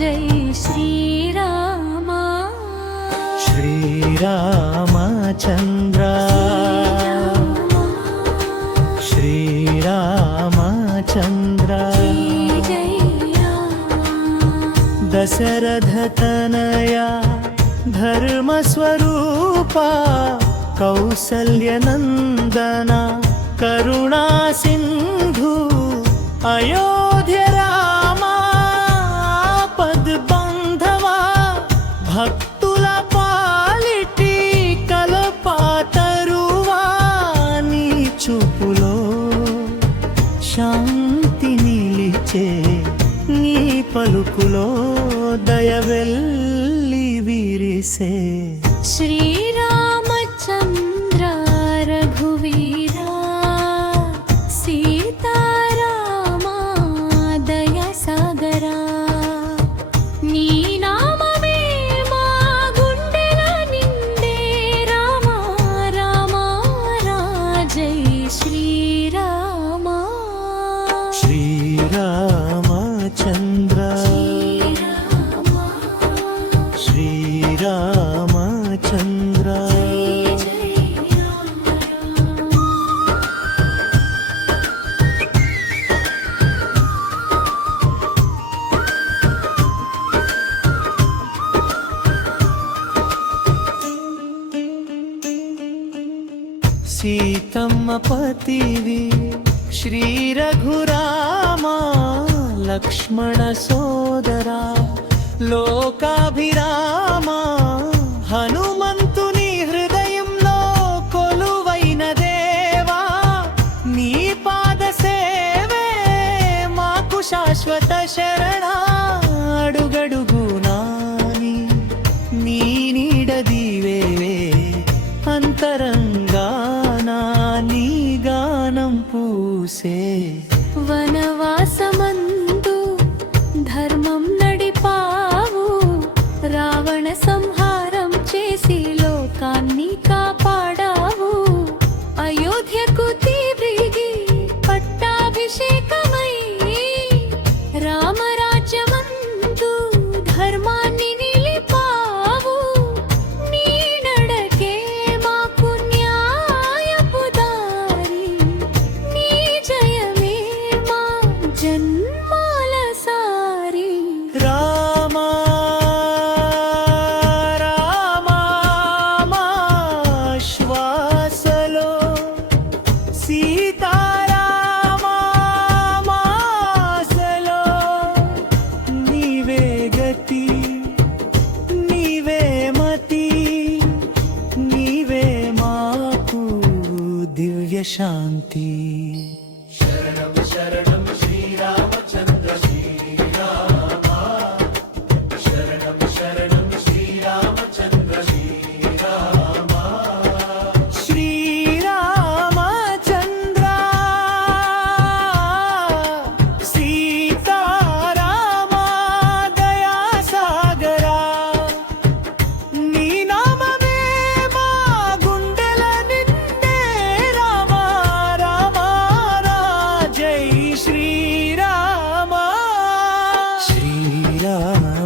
జై శ్రీరామ శ్రీరామచంద్ర శ్రీరామచంద్ర దశరథ తనయా ధర్మస్వరూపా కౌసల్యనందన కరుణా సింధు అయోధ్య రామా పద్బంధవా భక్తుల పాలిటి కల్పతరువా నీ చూపులో శాంతి నిలిచే నీ పలుకులో దయవెల్లి విరిసే శ్రీరామచంద్ర రఘువీరా సీతారామా దయా సాగరా నీ నామమే మా గుండెల నిండే రామ రామ జై శ్రీరామ శ్రీరామచంద్ర శ్రీరామచంద్ర సీతమ్మ పతివి శ్రీ రఘురామా లక్ష్మణ సోదరా లోకాభిరామా హనుమంతుని హృదయంలో కొలువైన దేవా నీ పాద సేవే మాకు శాశ్వత శరణ అడుగడుగునా నీ నీడ దీవేవే అంతరంగానా నీ గానం పూసే వనవాసమందు ధర్మం నడిపావు రావణ సంహారం చేసి లోకాన్ని కాపాడావు అయోధ్యకు తిరిగి పట్టాభిషేకమై రామరాజ్యమందు ధర్మాన్ని నిలిపావు నీ నడకే మాకు న్యాయపు దారి నీ జయమే మా జన్మాల సారి రామా రామా మా శ్వాసలో సీతారామా మాసలో నీవే గతి నీవే మతి నీవే మాకు దివ్య శాంతి శరణం శరణం శ్రీరామచంద్ర శ్రీరామ శరణం శరణం శ్రీరామచంద్ర శ్రీరామ శ్రీరామచంద్ర సీతారామ దయా సాగరా నీ నామమే మా గుండెల నిండే రామ రామ జై శ్రీరామ శ్రీరామ